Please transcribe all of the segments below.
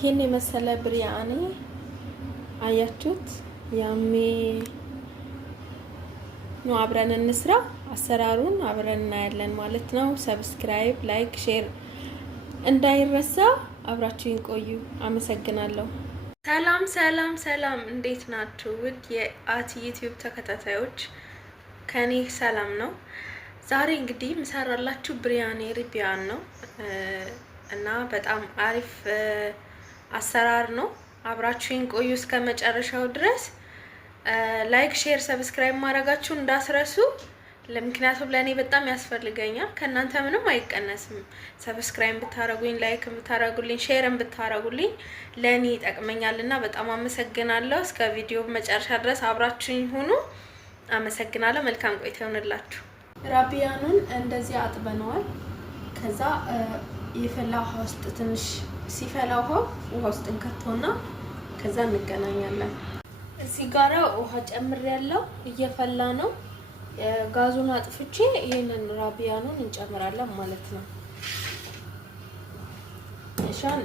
ይሄን የመሰለ ብሪያኒ አያችሁት? ያሜ ነው። አብረን እንስራ። አሰራሩን አብረን እናያለን ማለት ነው። ሰብስክራይብ፣ ላይክ፣ ሼር እንዳይረሳ። አብራችሁን ቆዩ። አመሰግናለሁ። ሰላም ሰላም ሰላም፣ እንዴት ናችሁ? ውድ የአቲ ዩቲዩብ ተከታታዮች ከኔ ሰላም ነው። ዛሬ እንግዲህ ምሰራላችሁ ብሪያኒ ሪቢያን ነው እና በጣም አሪፍ አሰራር ነው። አብራችሁን ቆዩ እስከ መጨረሻው ድረስ። ላይክ፣ ሼር፣ ሰብስክራይብ ማድረጋችሁ እንዳትረሱ። ለምክንያቱም ለኔ በጣም ያስፈልገኛል። ከእናንተ ምንም አይቀነስም። ሰብስክራይብ ብታረጉኝ፣ ላይክ ብታረጉልኝ፣ ሼርም ብታረጉልኝ ለኔ ይጠቅመኛልና በጣም አመሰግናለሁ። እስከ ቪዲዮ መጨረሻ ድረስ አብራችሁኝ ሁኑ። አመሰግናለሁ። መልካም ቆይታ ይሁንላችሁ። ራቢያኑን እንደዚህ አጥበነዋል። ከዛ የፈላ ውሃ ውስጥ ትንሽ ሲፈላ ውሃ ውስጥ እንከተውና ከዛ እንገናኛለን። እዚህ ጋራ ውሃ ጨምሬያለሁ፣ እየፈላ ነው። ጋዙን አጥፍቼ ይሄንን ራቢያኑን እንጨምራለን ማለት ነው። እሻን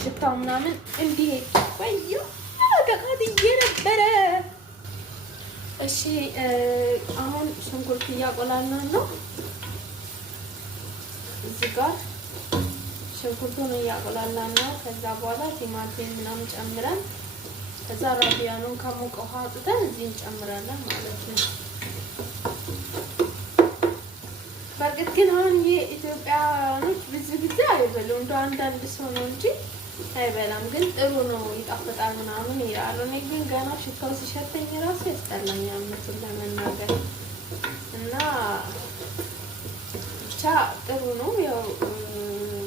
ሽታው ምናምን እንዲሄድ ቆዩ ተቃጥዬ ነበረ። እሺ አሁን ሽንኩርት እያቆላላን ነው። እዚህ ጋር ሽንኩርቱን እያቆላላን ነው። ከዛ በኋላ ቲማቲም ምናምን ጨምረን ከዛ ራቢያኑን ከሞቀ ውሃ አውጥተን እዚህ እንጨምራለን ማለት ነው። በርግጥ ግን አሁን የኢትዮጵያኖች ብዙ ጊዜ አይበሉም። እንደ አንዳንድ ሰው ነው እንጂ አይበላም። ግን ጥሩ ነው፣ ይጣፍጣል ምናምን ይላሉ። እኔ ግን ገና ሽታው ሲሸተኝ ራሱ ያስጠላኛል ምስል ለመናገር እና ብቻ ጥሩ ነው። ያው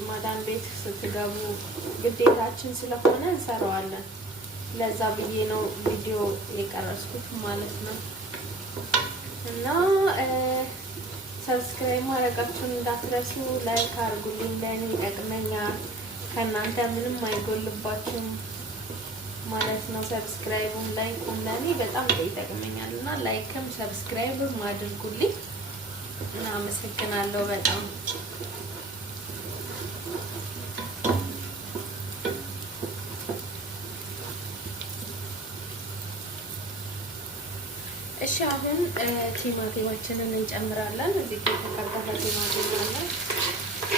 ማዳን ቤት ስትገቡ ግዴታችን ስለሆነ እንሰራዋለን። ለዛ ብዬ ነው ቪዲዮ የቀረጽኩት ማለት ነው። እና ሰብስክራይብ ማድረጋችሁን እንዳትረሱ። ላይክ አድርጉልኝ፣ ለኔ ይጠቅመኛል። ከእናንተ ምንም አይጎልባችሁም ማለት ነው። ሰብስክራይቡም ላይኩም ለኔ በጣም ይጠቅመኛል እና ላይክም ሰብስክራይብም አድርጉልኝ እና አመሰግናለሁ በጣም። እሺ አሁን ቲማቲማችንን እንጨምራለን። እዚህ ጋር የተከተፈ ቲማቲም አለ፣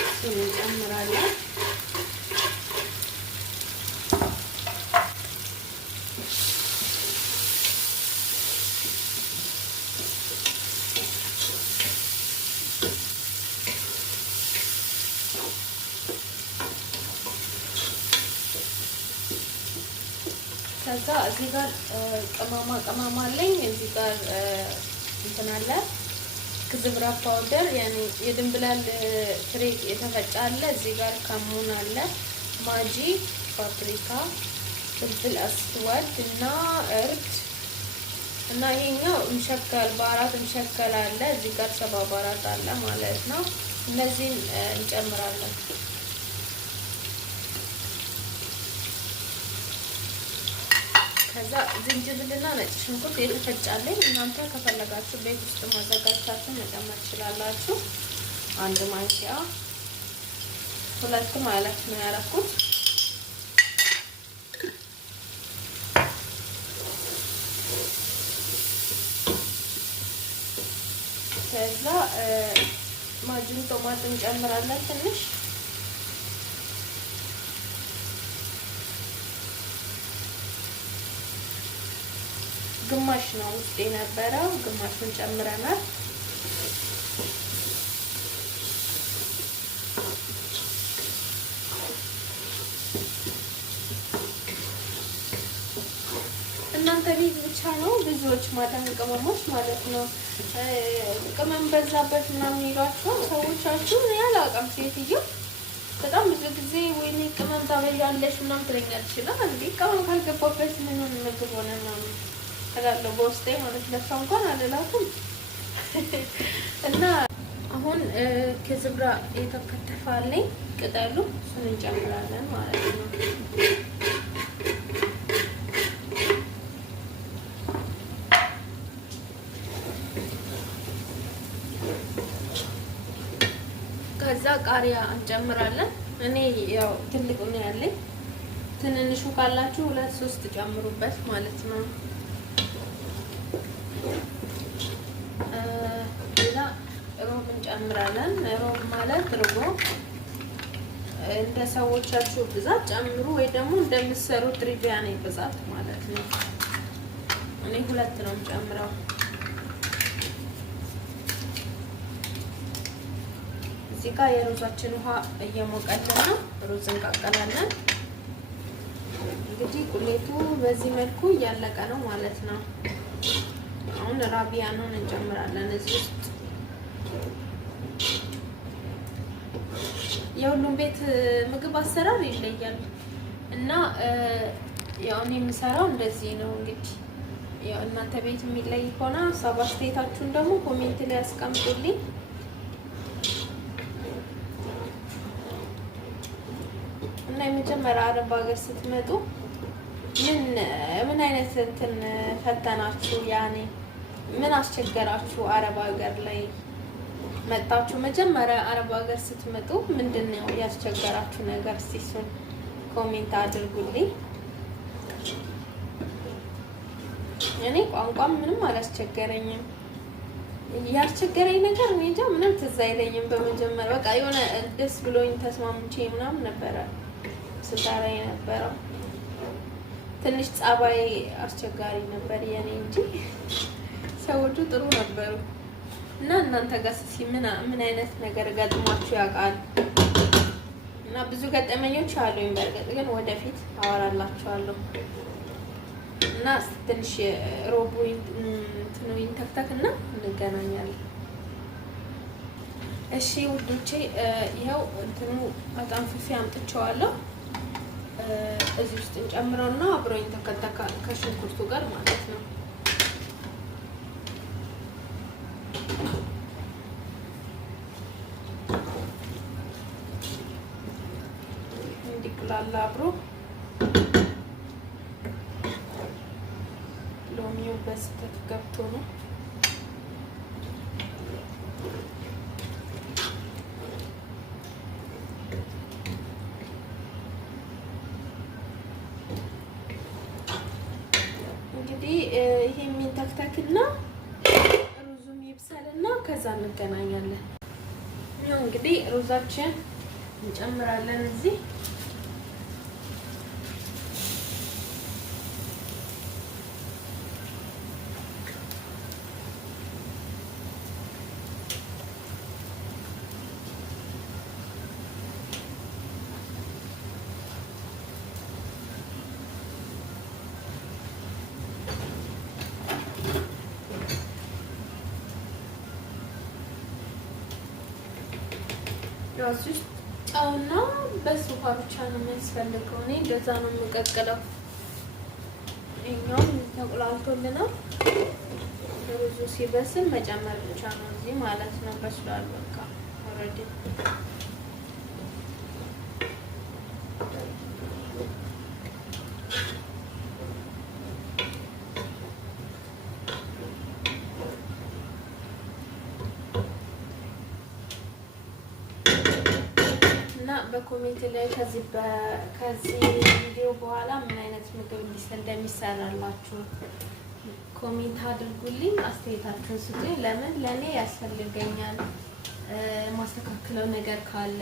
እሱን እንጨምራለን። ከዛ እዚህ ጋር ቅመማ አለኝ። እዚህ ጋር እንትን አለ ክዝብራ ፓውደር፣ ያኔ የድንብላል ፍሬ የተፈጨ አለ። እዚህ ጋር ከሙን አለ፣ ማጂ፣ ፓፕሪካ፣ ፍልፍል አስዋድ እና እርድ እና ይሄኛው እንሸከል በአራት እንሸከል አለ። እዚህ ጋር 74 አለ ማለት ነው። እነዚህን እንጨምራለን። ከዛ ዝንጅብልና ነጭ ሽንኩርት የተፈጫለኝ። እናንተ ከፈለጋችሁ ቤት ውስጥ ማዘጋጀታችሁ መጨመር ትችላላችሁ። አንድ ማንኪያ፣ ሁለት ማለት ነው ያደረኩት። ከዛ ማጅን ቶማት እንጨምራለን ትንሽ። ግማሽ ነው ውስጥ የነበረው፣ ግማሹን ጨምረናል። እናንተ ቤት ብቻ ነው ብዙዎች ማዳን ቅመሞች ማለት ነው ቅመም በዛበት ምናምን ይሏቸዋል ሰዎቻችሁ። ያላቀም ሴትዮ በጣም ብዙ ጊዜ ወይኔ ቅመም ታበያለሽ ምናምን ትለኛለች። ይችላል እንዴ ቅመም ካልገባበት ምን ምግብ ሆነ ምናምን ተጋለው በውስጤ ማለት ለሷ እንኳን አልላትም። እና አሁን ከዝብራ የተከተፋለኝ ቅጠሉ እሱን እንጨምራለን ማለት ነው። ከዛ ቃሪያ እንጨምራለን። እኔ ያው ትልቁ ነው ያለኝ ትንንሹ ካላችሁ 2-3 ጨምሩበት ማለት ነው። ሌላ ሮብ እንጨምራለን። ሮብ ማለት ርጎ እንደ ሰዎቻችሁ ብዛት ጨምሩ፣ ወይ ደግሞ እንደምትሰሩት ሪቪያኔ ብዛት ማለት ነው። እኔ 2 ነው የምጨምረው። እዚህ ጋር የሩዛችን ውሃ እየሞቀልን ነው። ሩዝ እንቀቅላለን። እንግዲህ ቁሌቱ በዚህ መልኩ እያለቀ ነው ማለት ነው። አሁን ራቢያኑን እንጨምራለን እዚህ ውስጥ። የሁሉም ቤት ምግብ አሰራር ይለያል እና ያው እኔ የምሰራው እንደዚህ ነው። እንግዲህ ያው እናንተ ቤት የሚለይ ከሆነ ሀሳብ አስተያየታችሁን ደግሞ ኮሜንት ላይ አስቀምጡልኝ። እና የመጀመሪያ አረብ ሀገር ስትመጡ ምን አይነት እንትን ፈተናችሁ? ያኔ ምን አስቸገራችሁ? አረብ ሀገር ላይ መጣችሁ መጀመሪያ አረብ ሀገር ስትመጡ ምንድነው ያስቸገራችሁ ነገር? እስቲ እሱን ኮሜንት አድርጉልኝ። እኔ ቋንቋም ምንም አላስቸገረኝም። ያስቸገረኝ ነገር እኔ እንጃ ምንም ትዝ አይለኝም። በመጀመሪያ በቃ የሆነ ደስ ብሎኝ ተስማምቼ ምናምን ነበረ ስታራ የነበረው። ትንሽ ጸባይ አስቸጋሪ ነበር የኔ እንጂ ሰዎቹ ጥሩ ነበሩ። እና እናንተ ጋር ምን አይነት ነገር ገጥሟችሁ ያውቃል? እና ብዙ ገጠመኞች አሉኝ። በእርግጥ ግን ወደፊት አወራላችኋለሁ። እና ትንሽ ሮቦይን እንትኑን ተክተክና እንገናኛለን። እሺ ውዶቼ፣ ይኸው እንትኑ በጣም ፍፌ አምጥቼዋለሁ። እዚህ ውስጥ እንጨምረውና አብሮኝ ተከተካ ከሽንኩርቱ ጋር ማለት ነው። እንዲቁላላ አብሮ ሎሚው በስተት ገብቶ ነው። እንግዲህ ይሄ የሚንተክተክና ሩዙም ይብሰልና ከዛ እንገናኛለን። ይኸው እንግዲህ ሩዛችን እንጨምራለን እዚህ። እዚህ ውስጥ ጨውና በስ ውሃ ብቻ ነው የሚያስፈልገው። እኔ እንደዛ ነው የምቀቅለው። ይሄኛውም ተቆላልቶልናል። ሩዙ ሲበስል መጨመር ብቻ ነው እዚህ ማለት ነው። በስሏል በቃ ኦልሬዲ። በኮሜንት ላይ ከዚህ ቪዲዮ በኋላ ምን አይነት ምግብ እንደሚሰራላችሁ ኮሜንት አድርጉልኝ። አስተያየታችሁን ስጡኝ። ለምን ለኔ ያስፈልገኛል። ማስተካከለው ነገር ካለ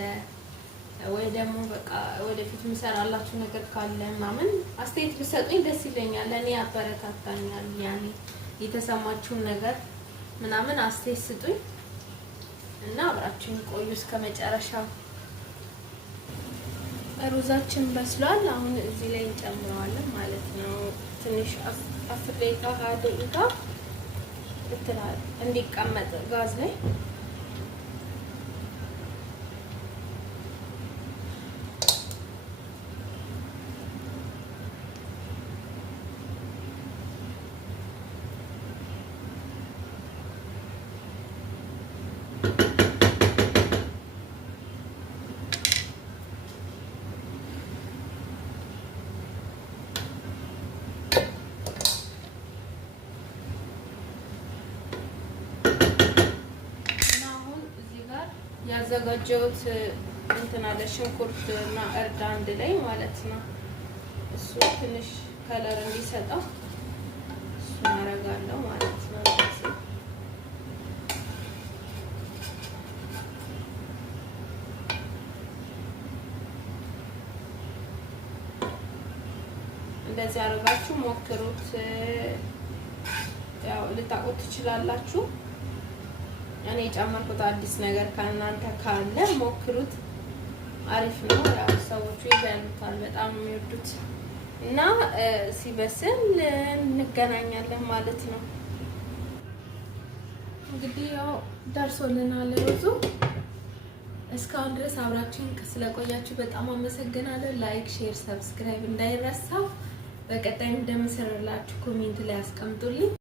ወይ ደግሞ በቃ ወደፊት የምሰራላችሁ ነገር ካለ ምናምን አስተያየት ብትሰጡኝ ደስ ይለኛል። ለኔ ያበረታታኛል። ያኔ የተሰማችሁን ነገር ምናምን አስተያየት ስጡኝ እና አብራችሁን ቆዩ እስከ መጨረሻው። ሩዛችን በስሏል። አሁን እዚህ ላይ እንጨምረዋለን ማለት ነው። ትንሽ 10 ደቂቃ 20 ደቂቃ እንዲቀመጥ ጋዝ ላይ ያዘጋጀሁት እንትን አለ ሽንኩርት እና እርድ አንድ ላይ ማለት ነው። እሱ ትንሽ ከለር እንዲሰጠው እሱ አደርጋለሁ ማለት ነው። እንደዚህ አድርጋችሁ ሞክሩት። ያው ልታውቁት ትችላላችሁ። እኔ የጨመርኩት አዲስ ነገር ከእናንተ ካለ ሞክሩት። አሪፍ ነው። ያው ሰዎቹ ይበሉታል፣ በጣም የሚወዱት እና ሲበስል እንገናኛለን ማለት ነው። እንግዲህ ያው ደርሶልናል ሩዙ። እስካሁን ድረስ አብራችሁን ስለቆያችሁ በጣም አመሰግናለሁ። ላይክ፣ ሼር፣ ሰብስክራይብ እንዳይረሳ። በቀጣይ እንደምሰራላችሁ ኮሜንት ላይ አስቀምጡልኝ።